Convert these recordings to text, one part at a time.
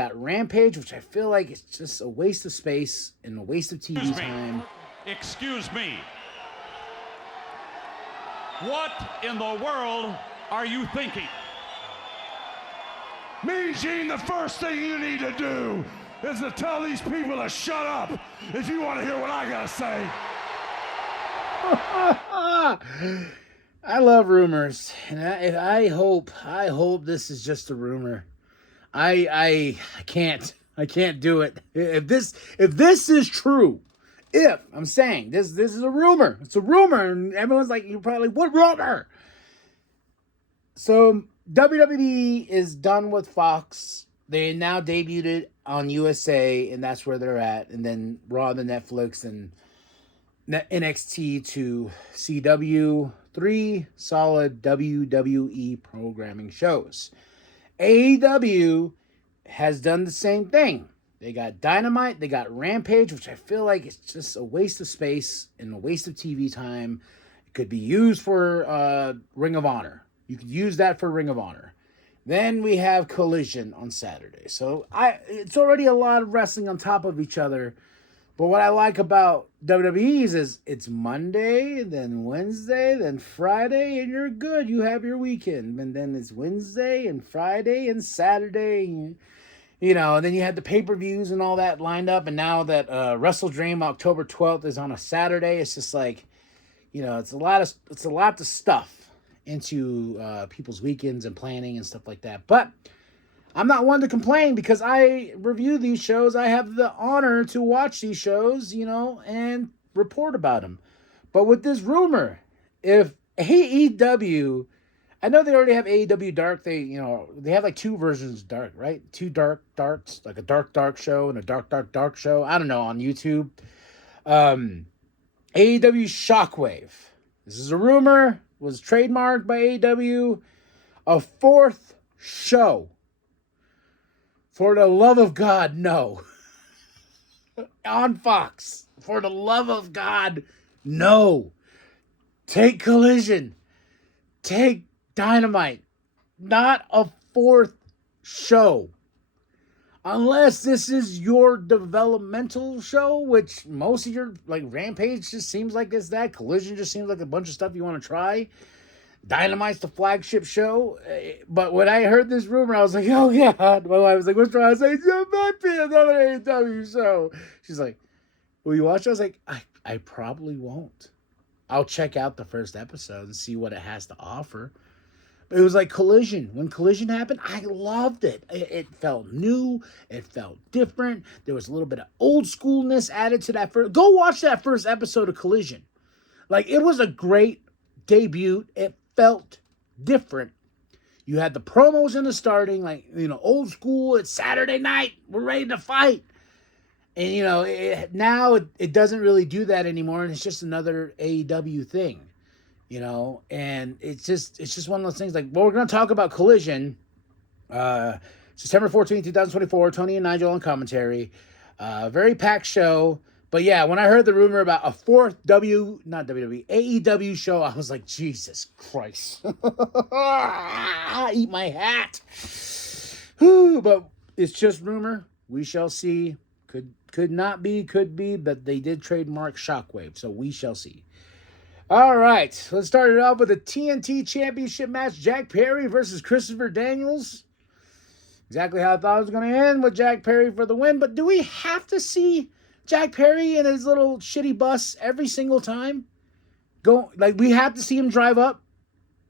Got Rampage, which I feel like it's just a waste of space and a waste of TV time. Excuse me. What in the world are you thinking? Mean Gene, the first thing you need to do is to tell these people to shut up if you want to hear what I gotta say. I love rumors, and I hope this is just a rumor. I can't do it. If this is true, if I'm saying this is a rumor, it's a rumor, and everyone's like, you're probably like, what rumor? So WWE is done with Fox. They now debuted on USA, and that's where they're at. And then Raw to Netflix and NXT to CW. 3 solid WWE programming shows. AEW has done the same thing. They got Dynamite, they got Rampage, which I feel like it's just a waste of space and a waste of TV time. It could be used for Ring of Honor. You could use that for Ring of Honor. Then we have Collision on Saturday. So it's already a lot of wrestling on top of each other. But what I like about WWE's is it's Monday, then Wednesday, then Friday, and you're good. You have your weekend. And then it's Wednesday and Friday and Saturday. You know, and then you had the pay-per-views and all that lined up. And now that Wrestle Dream October 12th is on a Saturday, it's just like, you know, it's a lot to stuff into people's weekends and planning and stuff like that. But I'm not one to complain because I review these shows. I have the honor to watch these shows, you know, and report about them. But with this rumor, if AEW, I know they already have AEW Dark. They have like 2 versions of Dark, right? 2 darks, like a dark show and a dark show. I don't know, on YouTube. AEW Shockwave. This is a rumor. Was trademarked by AEW. A 4th show. For the love of God, no. On Fox. For the love of God, no. Take Collision. Take Dynamite. Not a 4th show. Unless this is your developmental show, which most of your, like, Rampage just seems like it's that. Collision just seems like a bunch of stuff you want to try. Dynamite's the flagship show. But when I heard this rumor, I was like, oh, yeah. My wife was like, what's wrong? I was like, there might be another AEW show. She's like, will you watch it? I was like, I probably won't. I'll check out the first episode and see what it has to offer. It was like Collision. When Collision happened, I loved it. It felt new. It felt different. There was a little bit of old schoolness added to that first. Go watch that first episode of Collision. Like, it was a great debut. It felt different. You had the promos in the starting, like, you know, old school. It's Saturday night. We're ready to fight. And, you know, now it doesn't really do that anymore. And it's just another AEW thing. You know, and it's just one of those things. Like, well, we're going to talk about Collision. September 14th, 2024. Tony and Nigel on commentary. Very packed show. But yeah, when I heard the rumor about a 4th AEW show, I was like, Jesus Christ. Eat my hat. Whew, but it's just rumor. We shall see. Could not be, could be, but they did trademark Shockwave, so we shall see. All right, let's start it off with a TNT Championship match. Jack Perry versus Christopher Daniels. Exactly how I thought it was going to end, with Jack Perry for the win. But do we have to see Jack Perry in his little shitty bus every single time? We have to see him drive up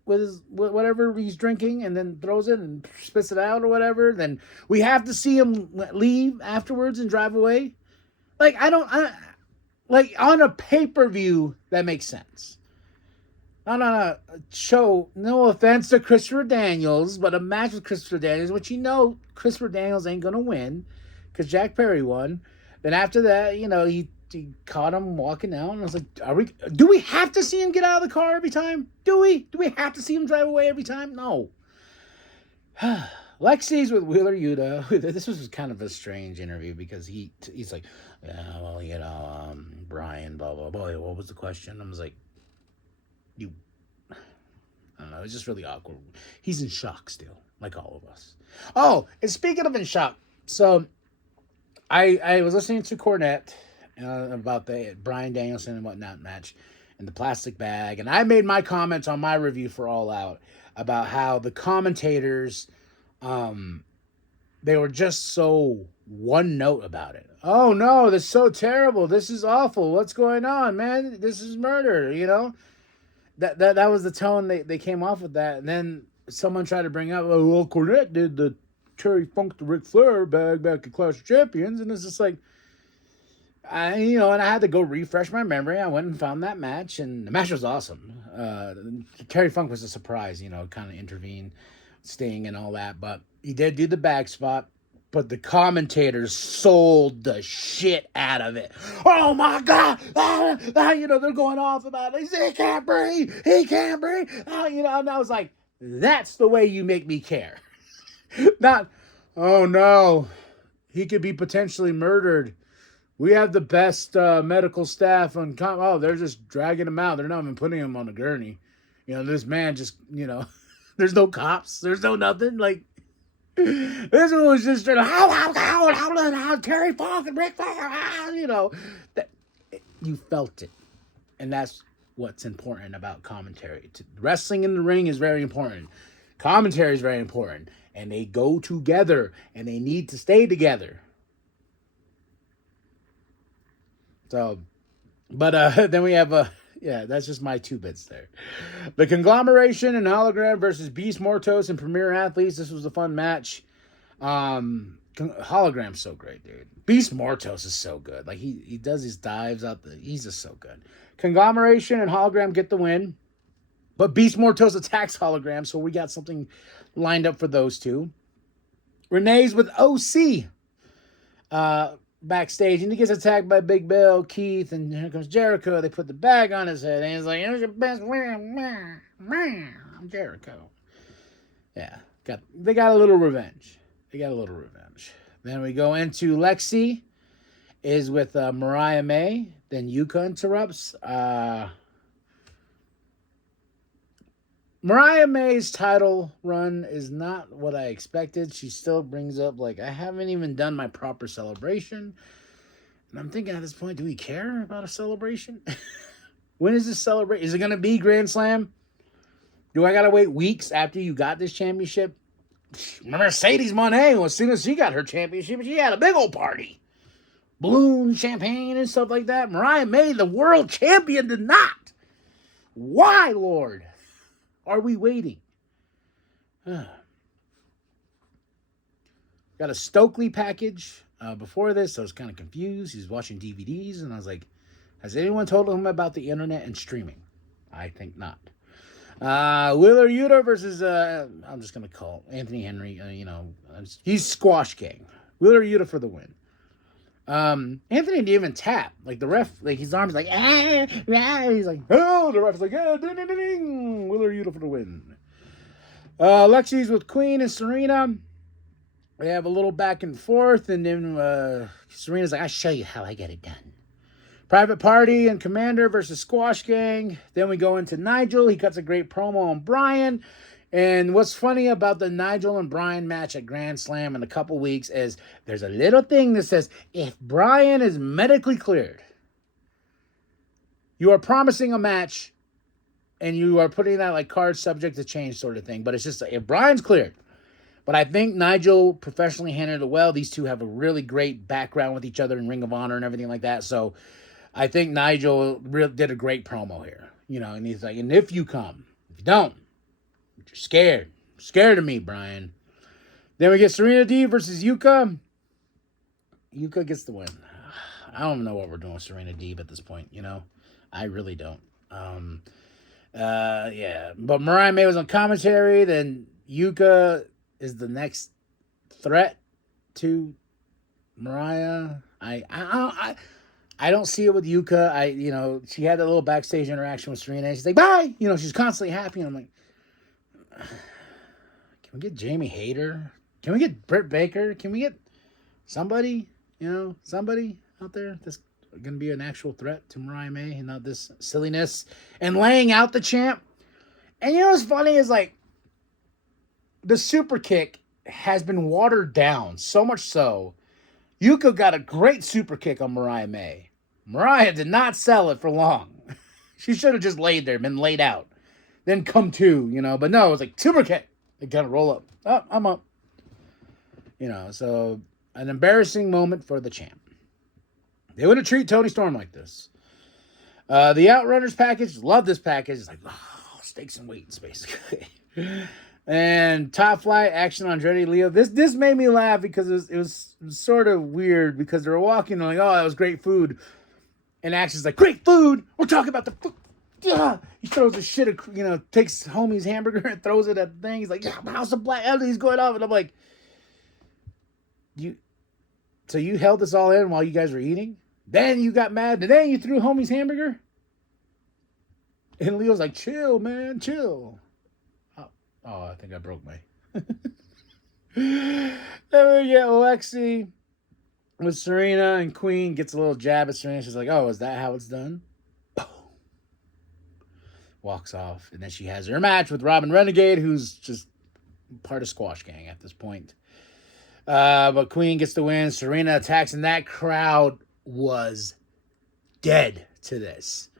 with whatever he's drinking and then throws it and spits it out or whatever. Then we have to see him leave afterwards and drive away. Like, like, on a pay-per-view, that makes sense. Not on a show, no offense to Christopher Daniels, but a match with Christopher Daniels, which you know Christopher Daniels ain't going to win because Jack Perry won. Then after that, you know, he caught him walking out, and I was like, do we have to see him get out of the car every time? Do we have to see him drive away every time? No. Lexi's with Wheeler Yuta. This was kind of a strange interview because he's like, yeah, well, you know, Brian, blah, blah, blah. What was the question? I was like, I don't know. It was just really awkward. He's in shock still, like all of us. Oh, and speaking of in shock, So I was listening to Cornette about the Bryan Danielson and whatnot match and the plastic bag, and I made my comments on my review for All Out about how the commentators, they were just so one note about it. Oh no, this is so terrible. This is awful. What's going on, man? This is murder. You know, that was the tone they came off with that, and then someone tried to bring up, oh, well, Cornette did the Terry Funk to Ric Flair back at Clash of Champions, and it's just like, and I had to go refresh my memory. I went and found that match, and the match was awesome. Terry Funk was a surprise, kind of intervened, Sting and all that, but he did do the back spot. But the commentators sold the shit out of it. Oh my God! They're going off about it. He can't breathe. He can't breathe. And I was like, that's the way you make me care. Not, oh no, he could be potentially murdered. We have the best medical staff on. Oh, they're just dragging him out. They're not even putting him on a gurney. This man just, there's no cops. There's no nothing. Like, this one was just, how Terry Funk and Ric Flair, that you felt it. And that's what's important about commentary. Wrestling in the ring is very important. Commentary is very important. And they go together, and they need to stay together. So, but then we have that's just my 2 bits there. The Conglomeration and Hologram versus Beast Mortos and Premier Athletes. This was a fun match. Hologram's so great, dude. Beast Mortos is so good. Like, he does these dives out he's just so good. Conglomeration and Hologram get the win. But Beast Mortos attacks Hologram, so we got something lined up for those two. Renee's with OC backstage, and he gets attacked by Big Bill, Keith, and here comes Jericho. They put the bag on his head, and he's like, "Who's your best man? I'm Jericho." Yeah, they got a little revenge. Then we go into Lexi is with Mariah May. Then Yuka interrupts. Mariah May's title run is not what I expected. She still brings up, like, I haven't even done my proper celebration. And I'm thinking at this point, do we care about a celebration? When is this celebration? Is it going to be Grand Slam? Do I got to wait weeks after you got this championship? Mercedes Moné, as soon as she got her championship, she had a big old party. Balloon, champagne, and stuff like that. Mariah May, the world champion, did not. Why, Lord? Are we waiting? Got a Stokely package before this. I was kind of confused. He's watching DVDs, and I was like, has anyone told him about the internet and streaming? I think not. Wheeler Yuta versus, I'm just going to call Anthony Henry. He's Squash Gang. Wheeler Yuta for the win. Anthony didn't even tap. Like, the ref, like, his arm's like, he's like, oh, the ref's like, ding, ding, ding, ding. Wheeler Yuta for the win. Lexi's with Queen and Serena. They have a little back and forth, and then Serena's like, I'll show you how I get it done. Private Party and Commander versus Squash Gang. Then we go into Nigel. He cuts a great promo on Bryan. And what's funny about the Nigel and Bryan match at Grand Slam in a couple weeks is there's a little thing that says, if Bryan is medically cleared, you are promising a match, and you are putting that like card subject to change sort of thing. But it's just, if Bryan's cleared. But I think Nigel professionally handled it well. These two have a really great background with each other in Ring of Honor and everything like that. So I think Nigel did a great promo here. And he's like, and if you come, if you don't, you're scared. Scared of me, Bryan. Then we get Serena Deeb versus Yuka. Yuka gets the win. I don't know what we're doing with Serena Deeb at this point, I really don't. Yeah. But Mariah May was on commentary. Then Yuka is the next threat to Mariah. I don't see it with Yuka. She had that little backstage interaction with Serena. And she's like, bye. She's constantly happy. And I'm like, can we get Jamie Hayter? Can we get Britt Baker? Can we get somebody, somebody out there that's going to be an actual threat to Mariah May and not this silliness and laying out the champ? And what's funny is, like, the super kick has been watered down, so much so. Yuka got a great super kick on Mariah May. Mariah did not sell it for long. She should have just laid there, been laid out. Then come to, But no, it was like super kick. They kind of roll up. Oh, I'm up. So an embarrassing moment for the champ. They wouldn't treat Tony Storm like this. The Outrunners package, love this package. It's like, stakes and weights, basically. And Top Flight, Action Andretti Leo. This made me laugh because it was sort of weird because they were walking and like, oh, that was great food. And Action's like, great food. We're talking about the food. He throws the shit, takes homie's hamburger and throws it at the thing. He's like, yeah, House of Black. Everything's going off. And I'm like, so you held this all in while you guys were eating? Then you got mad. And then you threw homie's hamburger? And Leo's like, chill, man, chill. Oh, I think I broke my... Then we get Alexi with Serena, and Queen gets a little jab at Serena. She's like, oh, is that how it's done? Walks off. And then she has her match with Robin Renegade, who's just part of Squash Gang at this point. But Queen gets the win. Serena attacks, and that crowd was dead to this.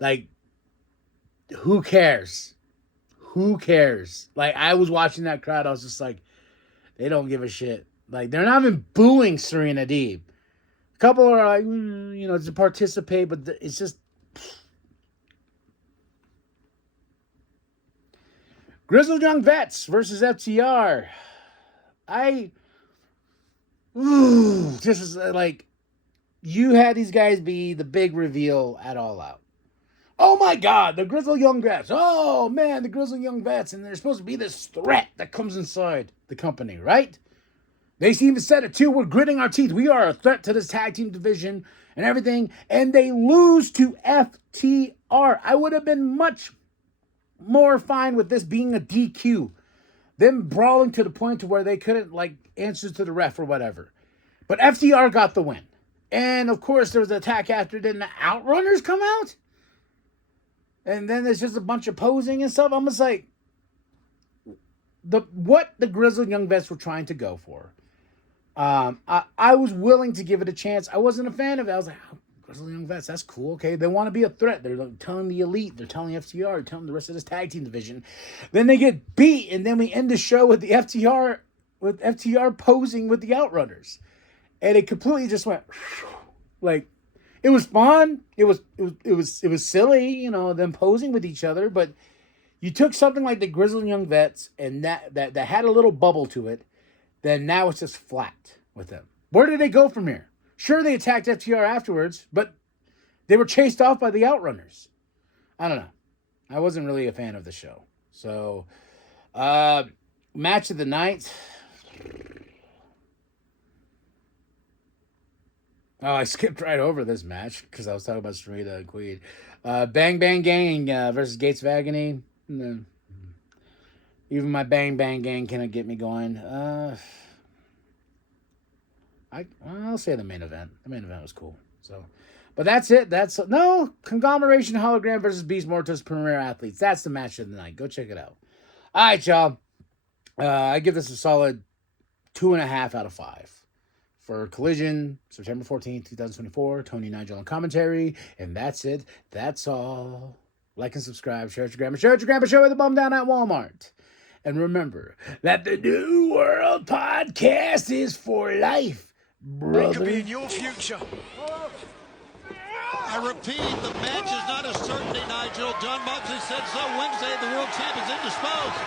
Like, who cares? Who cares? Like, I was watching that crowd. I was just like, they don't give a shit. Like, they're not even booing Serena Deeb. A couple are like, to participate, but it's just... Grizzled Young Vets versus FTR. This is like, you had these guys be the big reveal at All Out. Oh my God, the Grizzled Young Vets. Oh man, the Grizzled Young Vets. And they're supposed to be this threat that comes inside the company, right? They even said it too. We're gritting our teeth. We are a threat to this tag team division and everything. And they lose to FTR. I would have been much more fine with this being a DQ. Them brawling to the point to where they couldn't, answer to the ref or whatever. But FTR got the win. And, of course, there was an attack after. Then the Outrunners come out? And then there's just a bunch of posing and stuff. I'm just like, what the Grizzled Young Vets were trying to go for. I was willing to give it a chance. I wasn't a fan of it. I was like, Grizzled Young Vets, that's cool. Okay, they want to be a threat. They're telling the Elite. They're telling FTR. They're telling the rest of this tag team division. Then they get beat, and then we end the show with the FTR, with FTR posing with the Outrunners, and it completely just went like, it was fun. It was silly, them posing with each other. But you took something like the Grizzled Young Vets, and that had a little bubble to it. Then now it's just flat with them. Where did they go from here? Sure, they attacked FTR afterwards, but they were chased off by the Outrunners. I don't know. I wasn't really a fan of the show. So, match of the night. Oh, I skipped right over this match because I was talking about Serena and Queen. Bang Bang Gang versus Gates of Agony. No. Even my Bang Bang Gang cannot get me going. I'll say the main event. The main event was cool. So, but that's it. No Conglomeration Hologram versus Beast Mortis Premier Athletes. That's the match of the night. Go check it out. All right, y'all. I give this a solid 2.5 out of 5 for Collision, September 14th, 2024. Tony Nigel on commentary, and that's it. That's all. Like and subscribe. Share it to grandma. Share it to grandpa. Show it the bum down at Walmart. And remember that the New World Podcast is for life. Brother. It could be in your future. I repeat, the match is not a certainty, Nigel. John Moxley said so Wednesday. The world champ is indisposed.